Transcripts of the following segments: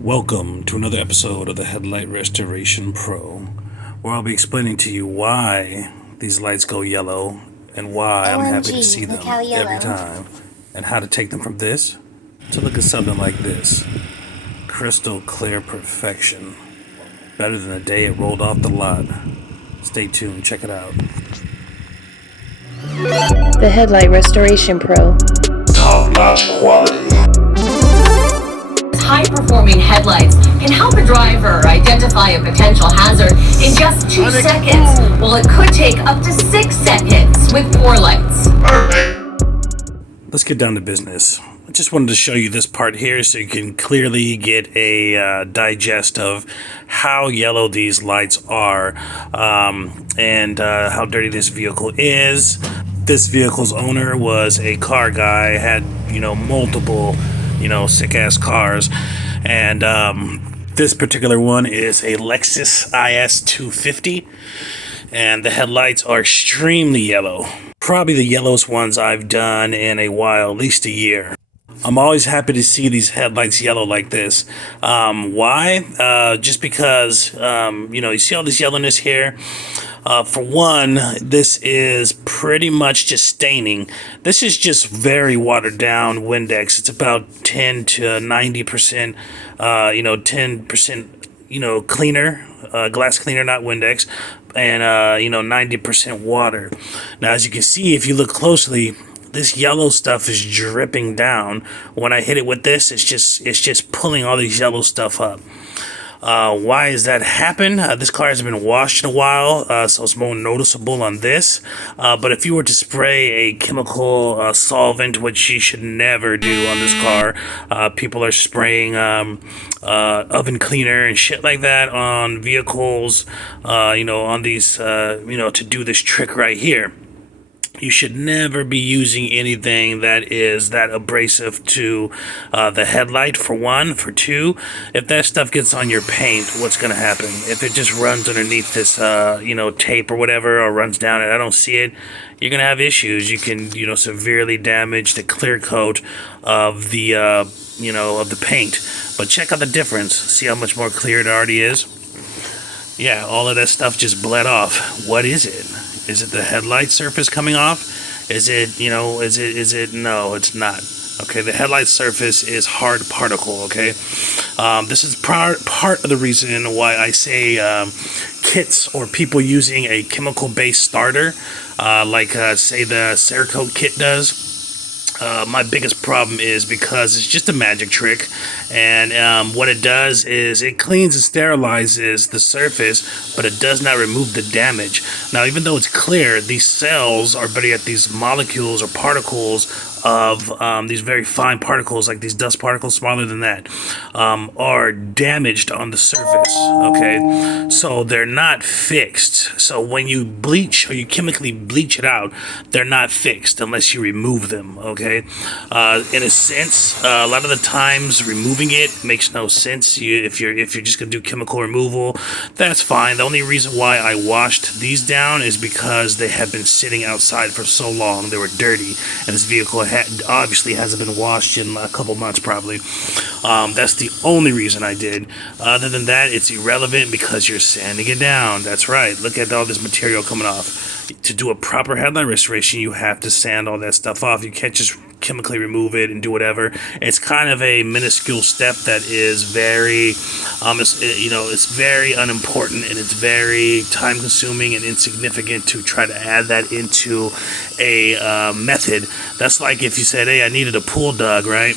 Welcome to another episode of the Headlight Restoration Pro, where I'll be explaining to you why these lights go yellow and why I'm happy to see them every time, and how to take them from this to look at something like this. Crystal clear perfection. Better than the day it rolled off the lot. Stay tuned, check it out. The Headlight Restoration Pro. Top-notch quality. High-performing headlights can help a driver identify a potential hazard in just 2 seconds, while it could take up to 6 seconds with poor lights. Let's get down to business. I just wanted to show you this part here so you can clearly get a digest of how yellow these lights are and how dirty this vehicle is. This vehicle's owner was a car guy, had, multiple sick-ass cars, and this particular one is a Lexus Is 250, and the headlights are extremely yellow. Probably the yellowest ones I've done in a while, at least a year. I'm always happy to see these headlights yellow like this. Why? Just because, you see all this yellowness here? For one, this is pretty much just staining. This is just very watered down Windex. It's about 10 to 90%, 10%, cleaner, glass cleaner, not Windex, and, 90% water. Now, as you can see, if you look closely, this yellow stuff is dripping down. When I hit it with this, it's just pulling all this yellow stuff up. Why is that happen? This car hasn't been washed in a while, so it's more noticeable on this. But if you were to spray a chemical solvent, which you should never do on this car, people are spraying oven cleaner and shit like that on vehicles, on these, to do this trick right here. You should never be using anything that is that abrasive to the headlight, for one. For two, if that stuff gets on your paint, what's going to happen? If it just runs underneath this, tape or whatever, or runs down it, I don't see it, you're going to have issues. You can, severely damage the clear coat of the, of the paint. But check out the difference. See how much more clear it already is? Yeah, all of that stuff just bled off. What is it? Is it the headlight surface coming off? Is it, no, it's not. Okay, the headlight surface is hard particle, okay? This is part of the reason why I say kits or people using a chemical-based starter, like, say, the Cerakote kit does. My biggest problem is because it's just a magic trick, and what it does is it cleans and sterilizes the surface, but it does not remove the damage. Now, even though it's clear, these cells are better at these molecules or particles of these very fine particles, like these dust particles smaller than that, are damaged on the surface, okay? So they're not fixed. So when you bleach or you chemically bleach it out, they're not fixed unless you remove them, okay? In a sense, a lot of the times removing it makes no sense. If you're just gonna do chemical removal, that's fine. The only reason why I washed these down is because they had been sitting outside for so long. They were dirty, and this vehicle obviously hasn't been washed in a couple months probably. That's the only reason I did. Other than that, it's irrelevant because you're sanding it down. That's right. Look at all this material coming off. To do a proper headlight restoration, you have to sand all that stuff off. You can't just chemically remove it and do whatever. It's kind of a minuscule step that is very, it's very unimportant, and it's very time consuming and insignificant to try to add that into a method. That's like if you said, hey, I needed a pool dug, right?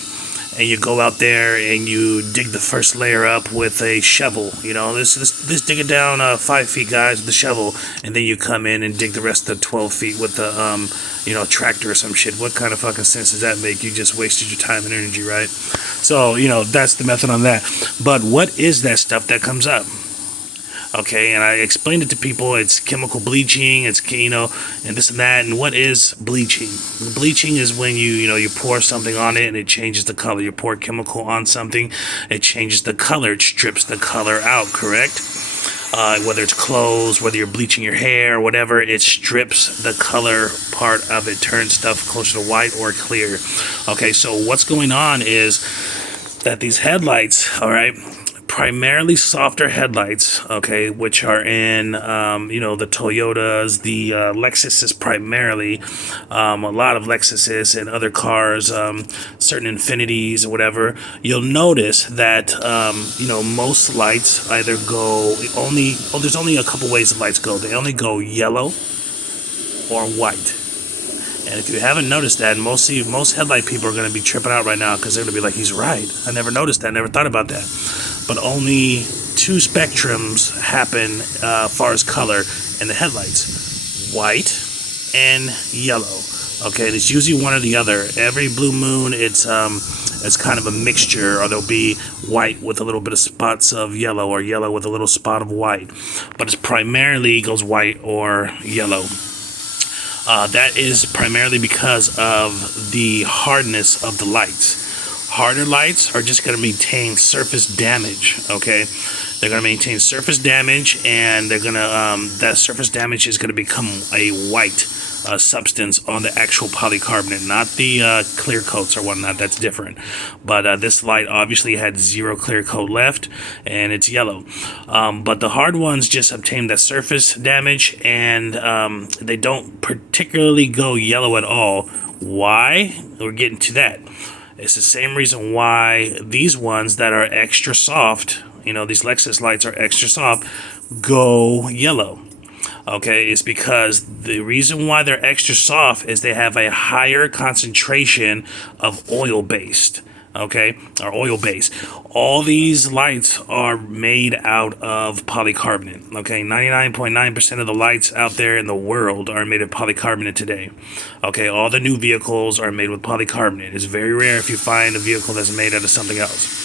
And you go out there and you dig the first layer up with a shovel. Let's dig it down 5 feet, guys, with the shovel, and then you come in and dig the rest of the 12 feet with the tractor or some shit. What kind of fucking sense does that make? You just wasted your time and energy, right? So, that's the method on that. But what is that stuff that comes up? Okay, and I explained it to people. It's chemical bleaching, it's, and this and that. And what is bleaching? Bleaching is when you pour something on it and it changes the color. You pour chemical on something, it changes the color. It strips the color out, correct? Whether it's clothes, whether you're bleaching your hair, or whatever, it strips the color part of it, turns stuff closer to white or clear. Okay, so what's going on is that these headlights, all right, primarily softer headlights, okay, which are in, the Toyotas, the Lexus is primarily, a lot of Lexuses and other cars, certain Infinities or whatever. You'll notice that, most lights either go there's only a couple ways the lights go. They only go yellow or white. And if you haven't noticed that, most headlight people are going to be tripping out right now because they're going to be like, he's right. I never noticed that. Never thought about that. But only two spectrums happen as far as color in the headlights. White and yellow. Okay, it's usually one or the other. Every blue moon, it's kind of a mixture, or there'll be white with a little bit of spots of yellow, or yellow with a little spot of white. But it's primarily goes white or yellow. That is primarily because of the hardness of the lights. Harder lights are just going to maintain surface damage, okay? They're going to maintain surface damage, and they're going to, that surface damage is going to become a white substance on the actual polycarbonate, not the clear coats or whatnot. That's different. But this light obviously had zero clear coat left, and it's yellow. But the hard ones just obtain that surface damage, and they don't particularly go yellow at all. Why? We're getting to that. It's the same reason why these ones that are extra soft, these Lexus lights are extra soft, go yellow. Okay, it's because the reason why they're extra soft is they have a higher concentration of oil-based, okay, or oil base. All these lights are made out of polycarbonate, okay? 99.9% of the lights out there in the world are made of polycarbonate today, okay? All the new vehicles are made with polycarbonate. It's very rare if you find a vehicle that's made out of something else.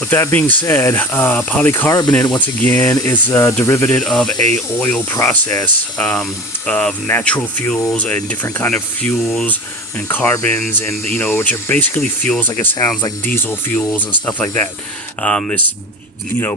With that being said, polycarbonate, once again, is a derivative of a oil process of natural fuels and different kind of fuels and carbons, and which are basically fuels, like it sounds like diesel fuels and stuff like that. It's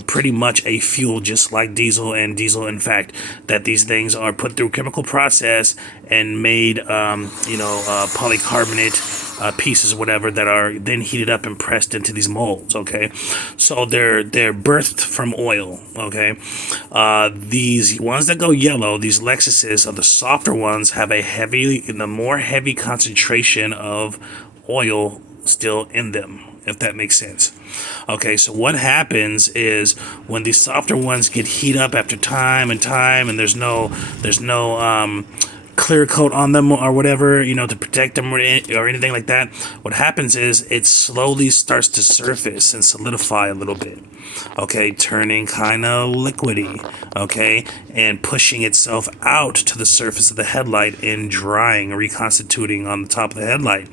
pretty much a fuel just like diesel, and diesel, in fact, that these things are put through chemical process and made, polycarbonate pieces, whatever, that are then heated up and pressed into these molds. Okay, so they're birthed from oil. Okay, these ones that go yellow, these Lexuses, are the softer ones, have the more heavy concentration of oil still in them, if that makes sense. Okay, so what happens is when these softer ones get heat up after time and time, and there's no clear coat on them or whatever, to protect them or anything like that, what happens is it slowly starts to surface and solidify a little bit, okay, turning kind of liquidy, okay, and pushing itself out to the surface of the headlight and drying, reconstituting on the top of the headlight.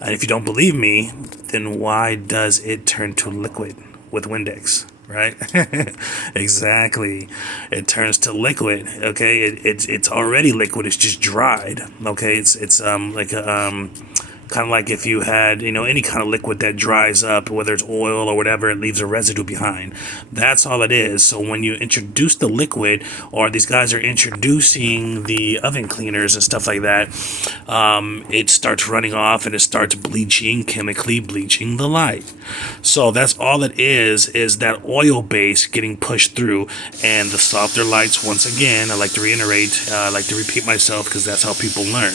And if you don't believe me, then why does it turn to liquid with Windex? Right? Exactly. It turns to liquid. Okay, it's already liquid. It's just dried. Okay, it's like a kind of like if you had any kind of liquid that dries up, whether it's oil or whatever, it leaves a residue behind. That's all it is. So when you introduce the liquid, or these guys are introducing the oven cleaners and stuff like that, it starts running off and it starts chemically bleaching the light. So that's all it is that oil base getting pushed through. And the softer lights, once again, I like to reiterate, I like to repeat myself, because that's how people learn.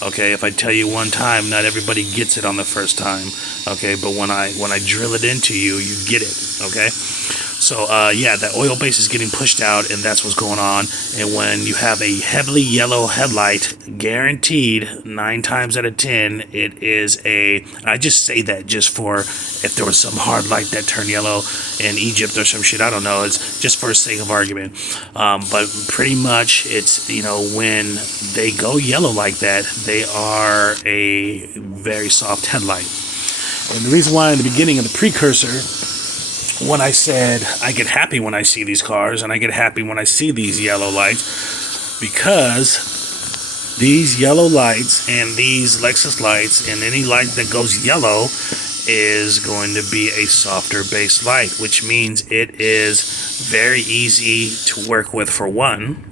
Okay, if I tell you one time, not everybody gets it on the first time. Okay, but when I drill it into you, you get it. Okay, so that oil base is getting pushed out, and that's what's going on. And when you have a heavily yellow headlight, guaranteed 9 times out of 10, it is I just say that just for if there was some hard light that turned yellow in Egypt or some shit, I don't know. It's just for the sake of argument. But pretty much it's, when they go yellow like that, they are a very soft headlight. And the reason why in the beginning of the precursor, when I said I get happy when I see these cars and I get happy when I see these yellow lights, because these yellow lights and these Lexus lights and any light that goes yellow is going to be a softer base light, which means it is very easy to work with, for one.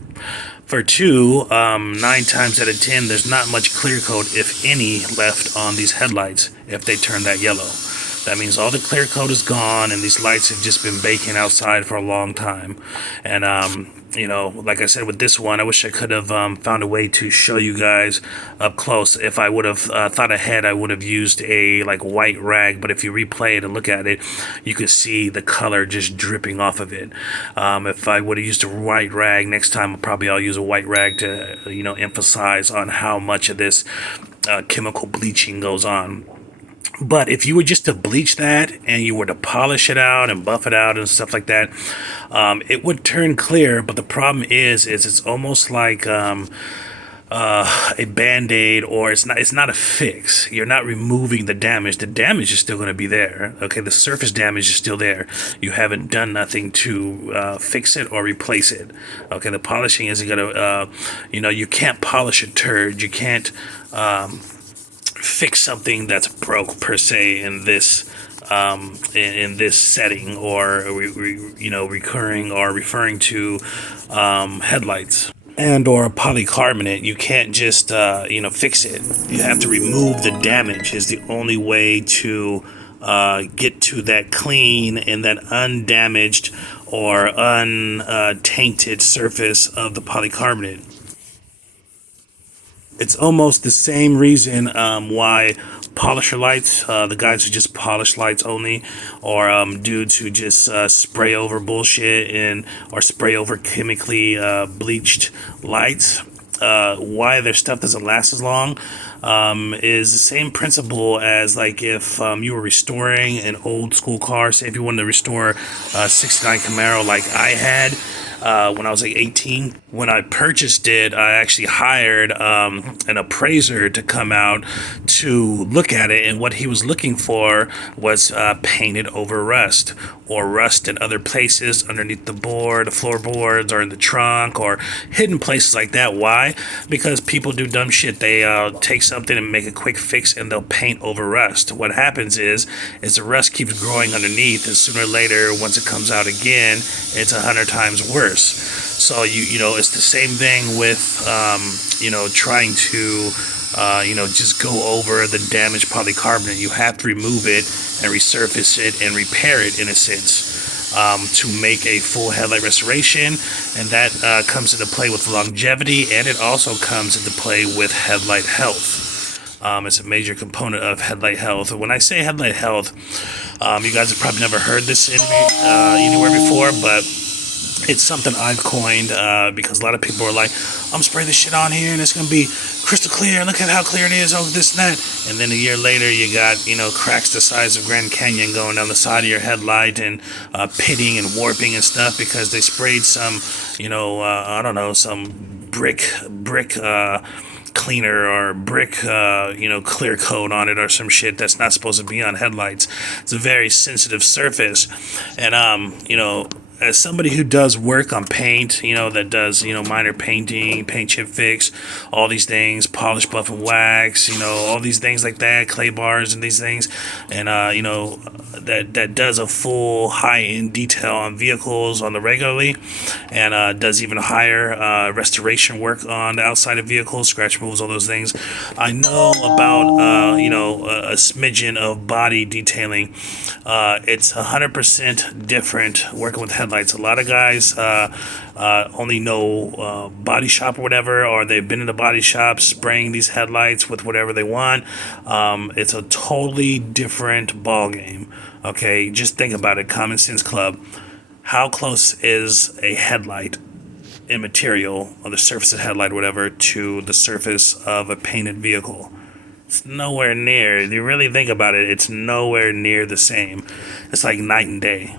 For two, 9 times out of 10, there's not much clear coat, if any, left on these headlights if they turn that yellow. That means all the clear coat is gone, and these lights have just been baking outside for a long time. And you know, like I said with this one, I wish I could have found a way to show you guys up close. If I would have thought ahead, I would have used a like white rag. But if you replay it and look at it, you can see the color just dripping off of it. If I would have used a white rag next time, I'll use a white rag to, you know, emphasize on how much of this chemical bleaching goes on. But if you were just to bleach that and you were to polish it out and buff it out and stuff like that, it would turn clear. But the problem is it's almost like a band-aid, or it's not a fix. You're not removing the damage. The damage is still going to be there. Okay, the surface damage is still there. You haven't done nothing to fix it or replace it. Okay, the polishing isn't going to, you know, you can't polish a turd. You can't fix something that's broke per se in this setting, or you know, recurring or referring to headlights and or polycarbonate. You can't just you know, fix it. You have to remove the damage. Is the only way to get to that clean and that undamaged or untainted surface of the polycarbonate. It's almost the same reason why polisher lights, the guys who just polish lights only, or dudes who just spray over bullshit or spray over chemically bleached lights, why their stuff doesn't last as long, is the same principle as like if you were restoring an old school car. Say if you wanted to restore a 69 Camaro like I had when I was like 18. When I purchased it, I actually hired an appraiser to come out to look at it, and what he was looking for was painted over rust, or rust in other places underneath the floorboards, or in the trunk, or hidden places like that. Why? Because people do dumb shit. They take something and make a quick fix, and they'll paint over rust. What happens is the rust keeps growing underneath, and sooner or later, once it comes out again, it's 100 times worse. So you know, it's the same thing with you know, trying to you know, just go over the damaged polycarbonate. You have to remove it and resurface it and repair it in a sense to make a full headlight restoration, and that comes into play with longevity, and it also comes into play with headlight health. It's a major component of headlight health. When I say headlight health, you guys have probably never heard this anywhere before, but it's something I've coined because a lot of people are like, I'm spraying this shit on here and it's going to be crystal clear. Look at how clear it is. Oh, this and that. And then a year later, you got, you know, cracks the size of Grand Canyon going down the side of your headlight, and pitting and warping and stuff because they sprayed some, you know, I don't know, some brick cleaner or brick, you know, clear coat on it or some shit that's not supposed to be on headlights. It's a very sensitive surface. And, you know, as somebody who does work on paint, you know, that does, you know, minor painting, paint chip fix, all these things, polish, buff, and wax, you know, all these things like that, clay bars and these things, and, you know, that does a full high-end detail on vehicles on the regularly, and does even higher restoration work on the outside of vehicles, scratch removals, all those things. I know about, you know, a smidgen of body detailing. It's 100% different working with headlights. A lot of guys only know body shop or whatever, or they've been in the body shop spraying these headlights with whatever they want. It's a totally different ball game. Okay, just think about it. Common Sense Club. How close is a headlight in material, or the surface of the headlight, whatever, to the surface of a painted vehicle? It's nowhere near. If you really think about it, it's nowhere near the same. It's like night and day.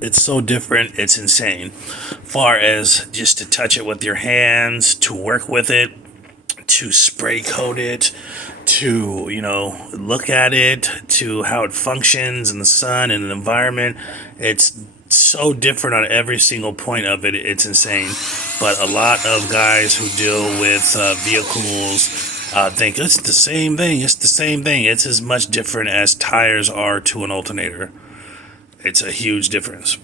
It's so different, it's insane. Far as just to touch it with your hands, to work with it, to spray coat it, to, you know, look at it, to how it functions in the sun and the environment. It's so different on every single point of it. It's insane. But a lot of guys who deal with vehicles think it's the same thing. It's the same thing. It's as much different as tires are to an alternator. It's a huge difference.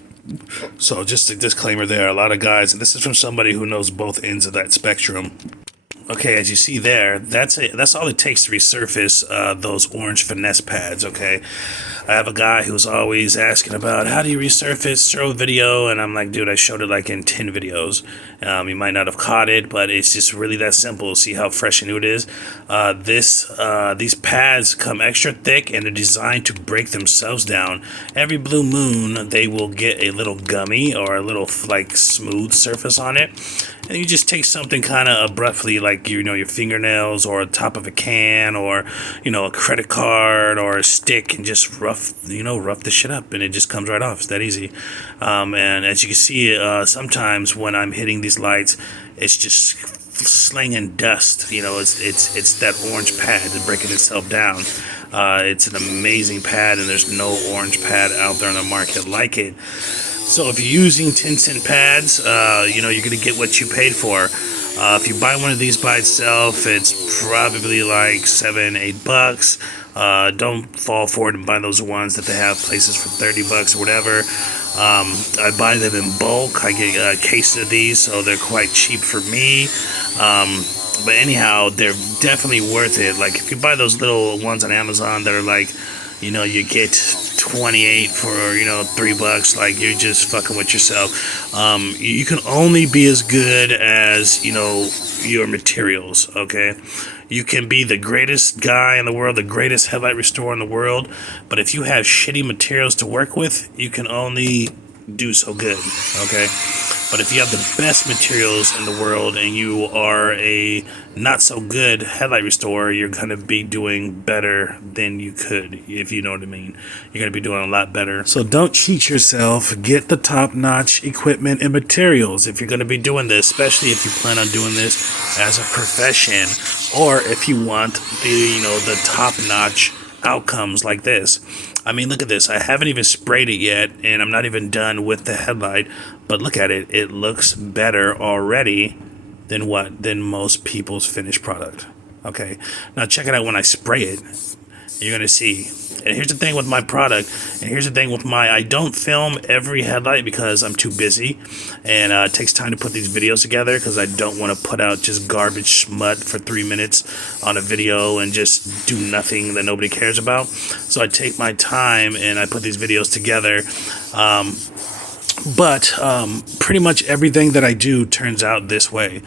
So just a disclaimer there. A lot of guys, and this is from somebody who knows both ends of that spectrum. Okay, as you see there, that's it. That's all it takes to resurface those orange finesse pads, okay? I have a guy who's always asking about how do you resurface, show a video, and I'm like, dude, I showed it like in 10 videos. You might not have caught it, but it's just really that simple. See how fresh and new it is? These pads come extra thick and they're designed to break themselves down. Every blue moon, they will get a little gummy or a little like smooth surface on it. And you just take something kind of abruptly, like, you know, your fingernails or the top of a can or, you know, a credit card or a stick, and just rough the shit up, and it just comes right off. It's that easy. And as you can see, sometimes when I'm hitting these lights, it's just slinging dust. You know, it's that orange pad breaking itself down. It's an amazing pad, and there's no orange pad out there on the market like it. So if you're using 10-cent pads, you know, you're going to get what you paid for. If you buy one of these by itself, it's probably like $7-8. Don't fall for it and buy those ones that they have places for $30 or whatever. I buy them in bulk. I get a case of these, so they're quite cheap for me. But anyhow, they're definitely worth it. Like if you buy those little ones on Amazon that are like, you know, you get 28 for, you know, $3. Like, you're just fucking with yourself. You can only be as good as, you know, your materials, okay? You can be the greatest guy in the world, the greatest headlight restorer in the world, but if you have shitty materials to work with, you can only do so good, okay? But if you have the best materials in the world and you are a not so good headlight restorer, you're going to be doing better than you could, if you know what I mean. You're going to be doing a lot better. So don't cheat yourself. Get the top-notch equipment and materials if you're going to be doing this, especially if you plan on doing this as a profession, or if you want the top-notch outcomes like this. I mean, look at this. I haven't even sprayed it yet, and I'm not even done with the headlight, but look at it. It looks better already than most people's finished product. Okay, now check it out when I spray it. You're gonna see. And here's the thing with my product, and here's the thing with I don't film every headlight because I'm too busy, and it takes time to put these videos together because I don't want to put out just garbage smut for 3 minutes on a video and just do nothing that nobody cares about. So I take my time and I put these videos together. But pretty much everything that I do turns out this way.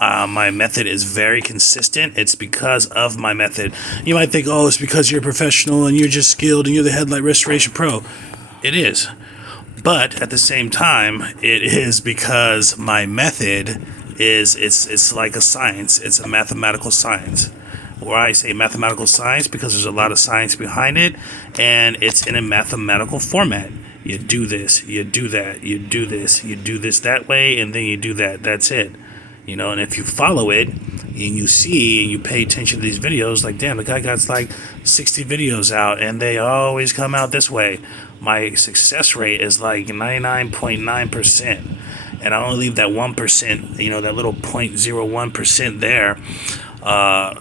My method is very consistent. It's because of my method. You might think, oh, it's because you're a professional and you're just skilled and you're the headlight restoration pro. It is. But at the same time, it is because my method it's like a science. It's a mathematical science. Why I say mathematical science? Because there's a lot of science behind it, and it's in a mathematical format. You do this, you do that, you do this, you do this that way, and then you do that. That's it. You know, and if you follow it and you see and you pay attention to these videos, like, damn, the guy got like 60 videos out and they always come out this way. My success rate is like 99.9%. And I only leave that 1%, you know, that little 0.01% there,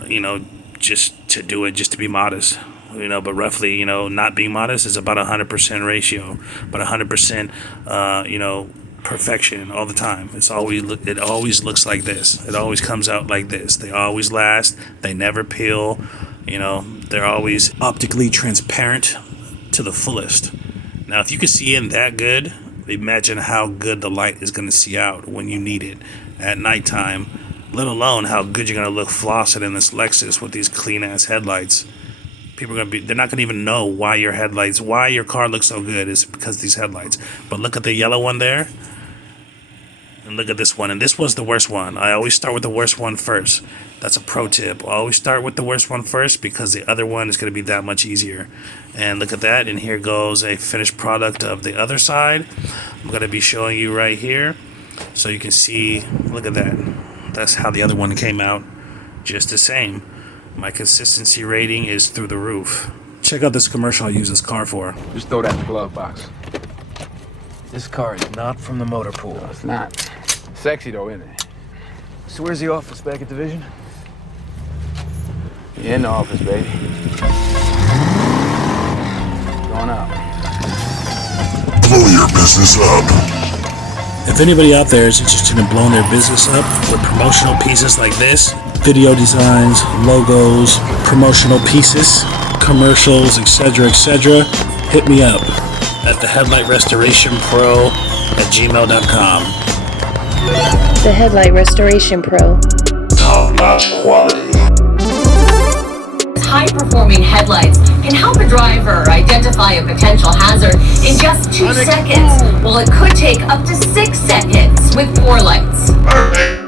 you know, just to do it, just to be modest. You know, but roughly, you know, not being modest is about 100% ratio, about 100%, you know, perfection all the time. It always looks like this. It always comes out like this. They always last. They never peel. You know, they're always optically transparent to the fullest. Now, if you can see in that good, imagine how good the light is going to see out when you need it at nighttime, let alone how good you're going to look flossing in this Lexus with these clean ass headlights. People are they're not going to even know why your car looks so good is because of these headlights. But look at the yellow one there. And look at this one. And this was the worst one. I always start with the worst one first. That's a pro tip. I always start with the worst one first because the other one is going to be that much easier. And look at that. And here goes a finished product of the other side. I'm going to be showing you right here. So you can see, look at that. That's how the other one came out. Just the same. My consistency rating is through the roof. Check out this commercial I use this car for. Just throw that in the glove box. This car is not from the motor pool. No, it's not. Sexy though, isn't it? So where's the office, back at division? You're in the office, baby. Going up. Blow your business up. If anybody out there is interested in blowing their business up with promotional pieces like this, video designs, logos, promotional pieces, commercials, etc., etc., hit me up at the Headlight Restoration Pro at gmail.com. The Headlight Restoration Pro. Top-notch quality. High-performing headlights can help a driver identify a potential hazard in just 2 seconds, while it could take up to 6 seconds with 4 lights. Perfect.